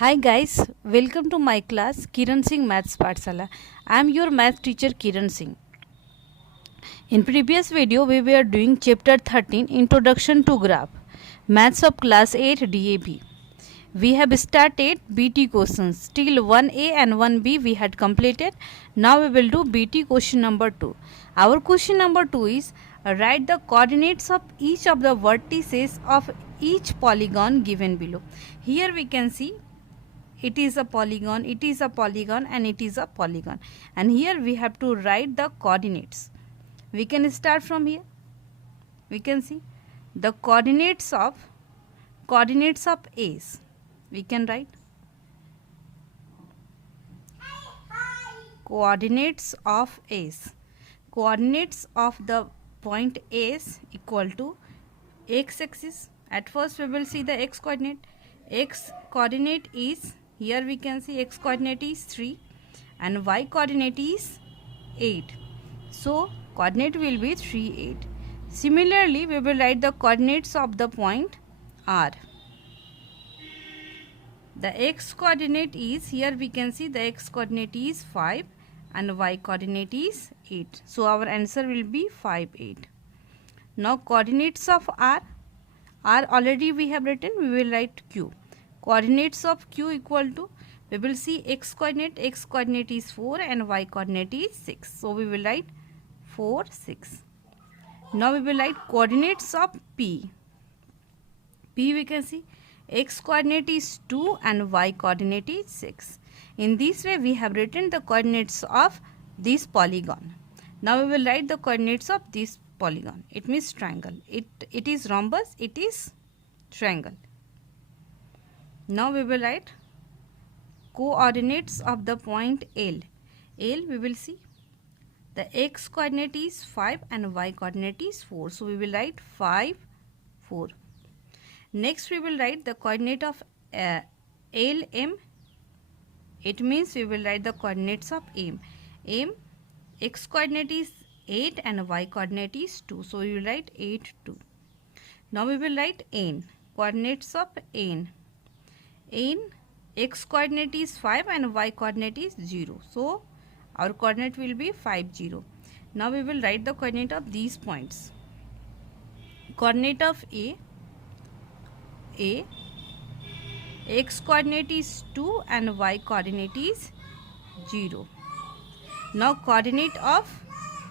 Hi guys, welcome to my class Kiran Singh Maths Pathshala. I am your math teacher Kiran Singh. In previous video we were doing chapter 13 Introduction to Graph, Maths of class 8 DAB. We have started BT questions till 1A and 1B we had completed. Now we will do BT question number 2. Our question number 2 is write the coordinates of each of the vertices of each polygon given below. Here we can see it is a polygon, it is a polygon, and it is a polygon, and here we have to write the coordinates. We can start from here. We can see the coordinates of A's. We can write coordinates of A's. Coordinates of the point A's equal to x-axis. At first we will see the x coordinate. X coordinate is, here we can see x coordinate is 3 and y coordinate is 8. So coordinate will be 3, 8. Similarly, we will write the coordinates of the point R. The x coordinate is, here we can see the x coordinate is 5 and y coordinate is 8. So our answer will be 5, 8. Now coordinates of R already we have written, we will write Q. Coordinates of Q equal to, we will see x coordinate is 4 and y coordinate is 6. So we will write 4, 6. Now we will write coordinates of P. P we can see x coordinate is 2 and y coordinate is 6. In this way we have written the coordinates of this polygon. Now we will write the coordinates of this polygon. It means triangle. It is rhombus, it is triangle. Now we will write coordinates of the point L. L we will see the x coordinate is 5 and y coordinate is 4. So we will write 5, 4. Next we will write the coordinate of LM. It means we will write the coordinates of M. M, x coordinate is 8 and y coordinate is 2. So we will write 8, 2. Now we will write N. Coordinates of N. N, x coordinate is 5 and y coordinate is 0. So our coordinate will be 5, 0. Now we will write the coordinate of these points. Coordinate of A, x coordinate is 2 and y coordinate is 0. Now coordinate of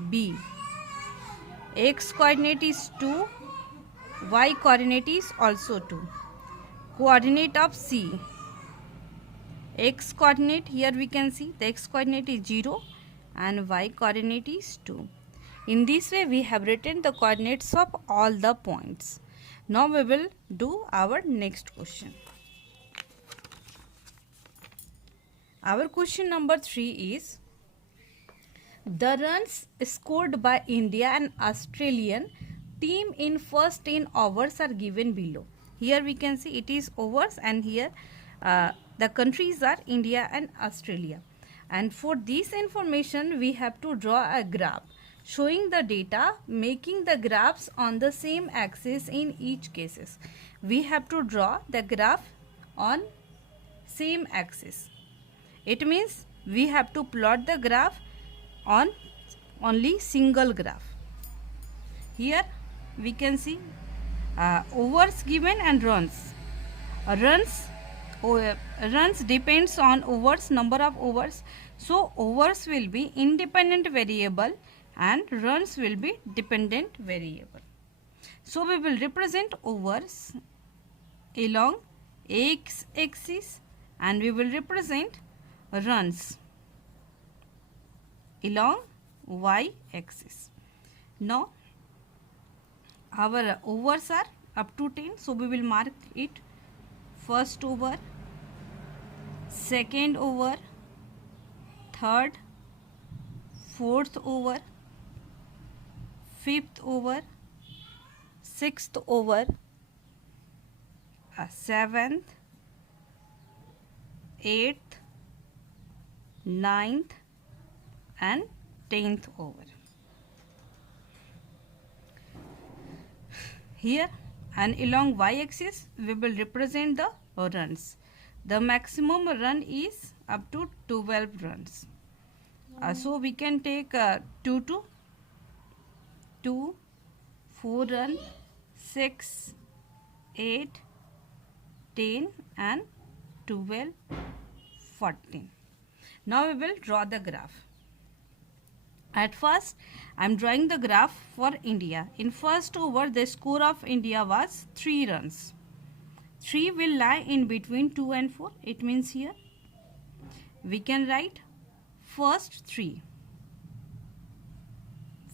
B, x coordinate is 2, y coordinate is also 2. Coordinate of C, x coordinate, here we can see the x coordinate is 0 and y coordinate is 2. In this way we have written the coordinates of all the points. Now we will do our next question. Our question number 3 is the runs scored by India and Australian team in first 10 overs are given below. Here we can see it is overs, and here the countries are India and Australia. And for this information we have to draw a graph showing the data, making the graphs on the same axis in each cases. We have to draw the graph on same axis. It means we have to plot the graph on only single graph. Here we can see overs given and runs. Runs depends on overs, number of overs. So overs will be independent variable and runs will be dependent variable. So we will represent overs along x axis and we will represent runs along y axis. Now our overs are up to 10, so we will mark it first over, second over, third, fourth over, fifth over, sixth over, seventh, eighth, ninth and 10th over. Here and along y axis we will represent the runs. The maximum run is up to 12 runs. So we can take 2 to 2, 4 run, 6, 8, 10 and 12, 14. Now we will draw the graph. At first, I am drawing the graph for India. In first over, the score of India was 3 runs. 3 will lie in between 2 and 4. It means here we can write first 3.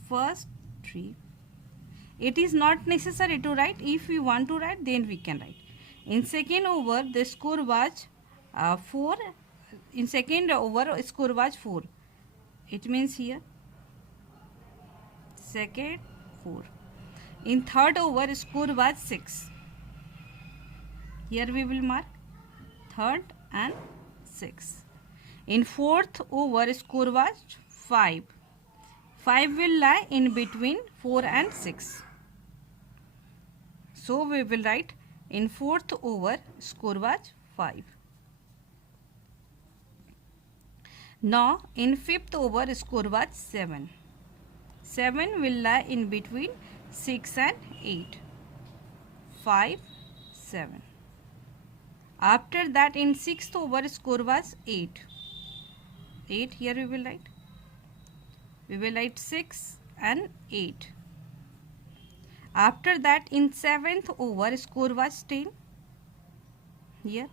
First 3. It is not necessary to write. If we want to write, then we can write. In second over, the score was 4. In second over, score was 4. It means here second 4. In third over, score was 6. Here we will mark third and 6. In fourth over, score was 5. 5 will lie in between 4 and 6. So we will write in fourth over, score was 5. Now in fifth over, score was 7. 7 will lie in between 6 and 8. 5, 7. After that in sixth over, score was 8. 8 here we will write. We will write 6 and 8. After that in seventh over, score was 10. Here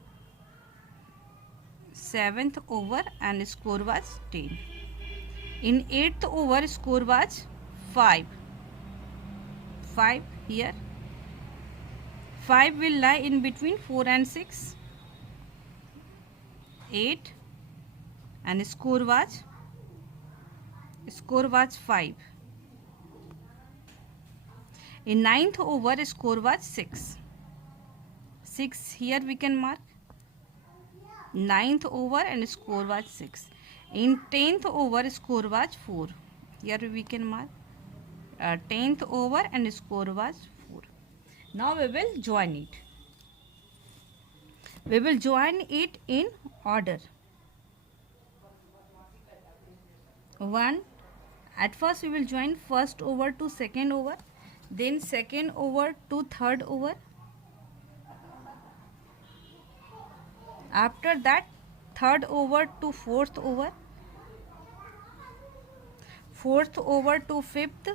seventh over and score was 10. In eighth over, score was 5. 5 here. 5 will lie in between 4 and 6. 8 and score was 5. In ninth over, score was 6. 6 here we can mark. Ninth over and score was 6. In 10th over, score was 4. Here we can mark 10th over and score was 4. Now we will join it. We will join it in order. 1. At first we will join first over to second over, then second over to third over. After that, third over to fourth over, fourth over to fifth,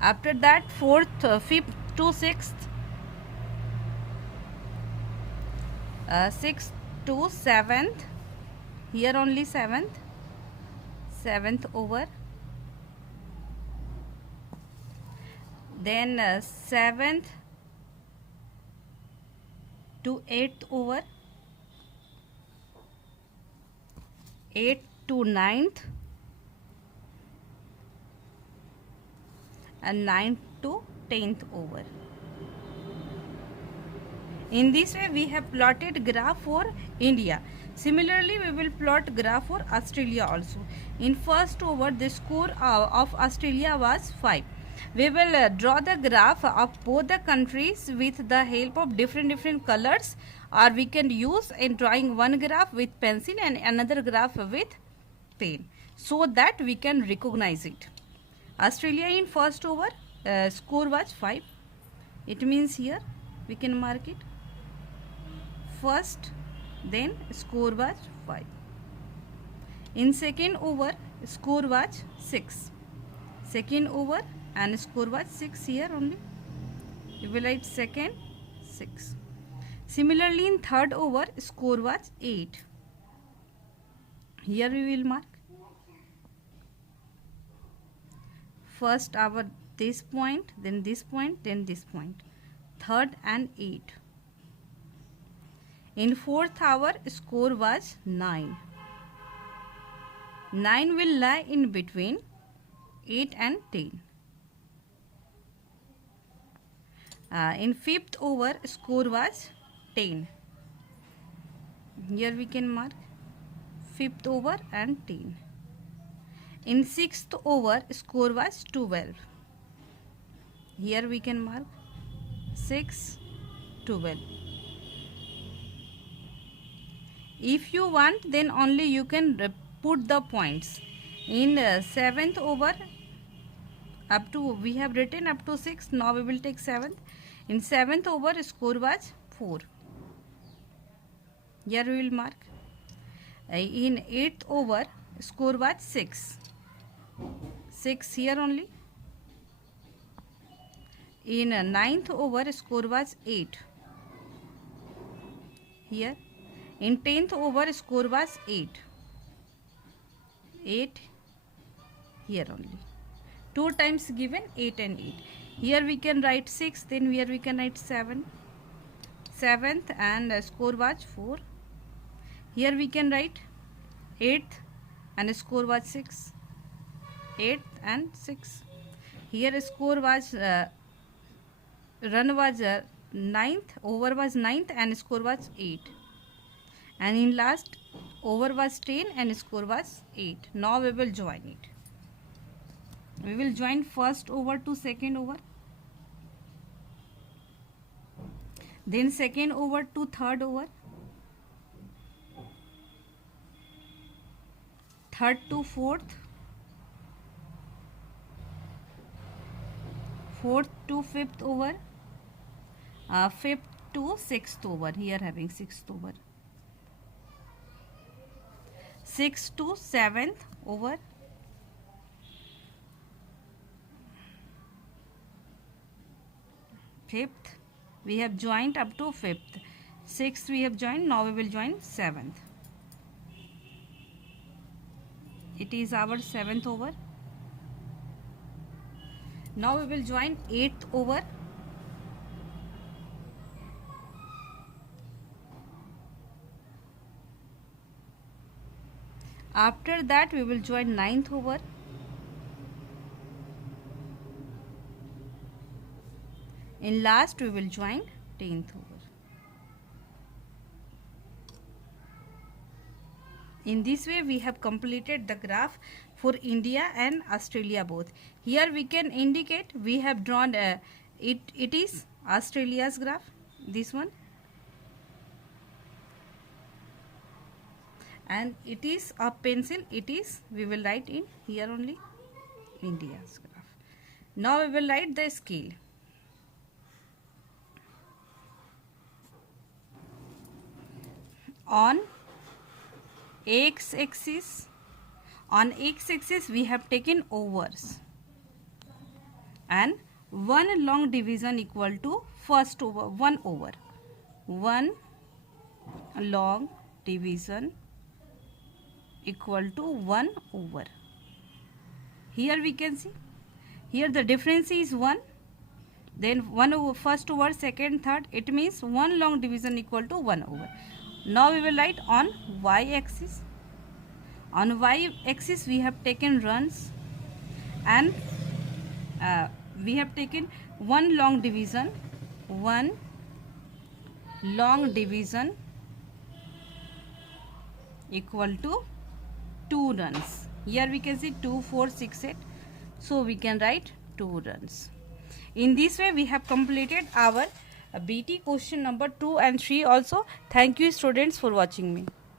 after that fifth to sixth, sixth to seventh, here only seventh over, then seventh to eighth over, eighth to ninth, and ninth to 10th over. In this way we have plotted graph for India. Similarly, we will plot graph for Australia also. In first over, the score of Australia was 5. We will draw the graph of both the countries with the help of different colors, or we can use in drawing one graph with pencil and another graph with pen, so that we can recognize it. Australia in first over, score was 5. It means here we can mark it first, then score was 5. In second over, score was 6. Second over and score was 6 here only. We will write second 6. Similarly, in third over, score was 8. Here we will mark first our this point, then this point, then this point. Third and 8. In fourth hour, score was 9. 9 will lie in between 8 and 10. In fifth over, score was 10. Here we can mark fifth over and 10. In sixth over, score was 12. Here we can mark 6, 12. If you want, then only you can put the points. In 7th over, up to, we have written up to 6, now we will take 7th. In 7th over, score was 4. Here we will mark. In 8th over, score was 6. 6 here only. In 9th over, score was 8. Here. In 10th over, score was 8. 8 here only. 2 times given, 8 and 8. Here we can write 6, then here we can write 7. 7th and score was 4. Here we can write 8th and score was 6. 8th and 6. Here score was run was 9th, over was 9th and score was 8. And in last, over was 10 and score was 8. Now we will join it. We will join first over to second over. Then second over to third over. Third to fourth. Fourth to fifth over. Fifth to sixth over. Here having sixth over. Sixth to seventh over. Fifth. We have joined up to fifth. Sixth we have joined. Now we will join seventh. It is our seventh over. Now we will join eighth over. After that we will join ninth over. In last we will join 10th over. In this way we have completed the graph for India and Australia both. Here we can indicate we have drawn it is Australia's graph, this one, and it is a pencil, it is, we will write in here only India's graph. Now we will write the scale. On x-axis we have taken overs and one long division equal to first over, 1 over. 1 long division equal to 1 over. Here we can see, here the difference is 1, then 1 over, first over, second, third, it means 1 long division equal to 1 over. Now we will write on y-axis. On y-axis we have taken runs and we have taken one long division equal to 2 runs. Here we can see 2, 4, 6, 8. So we can write 2 runs. In this way we have completed our BT question number 2 and 3 also. Thank you students for watching me.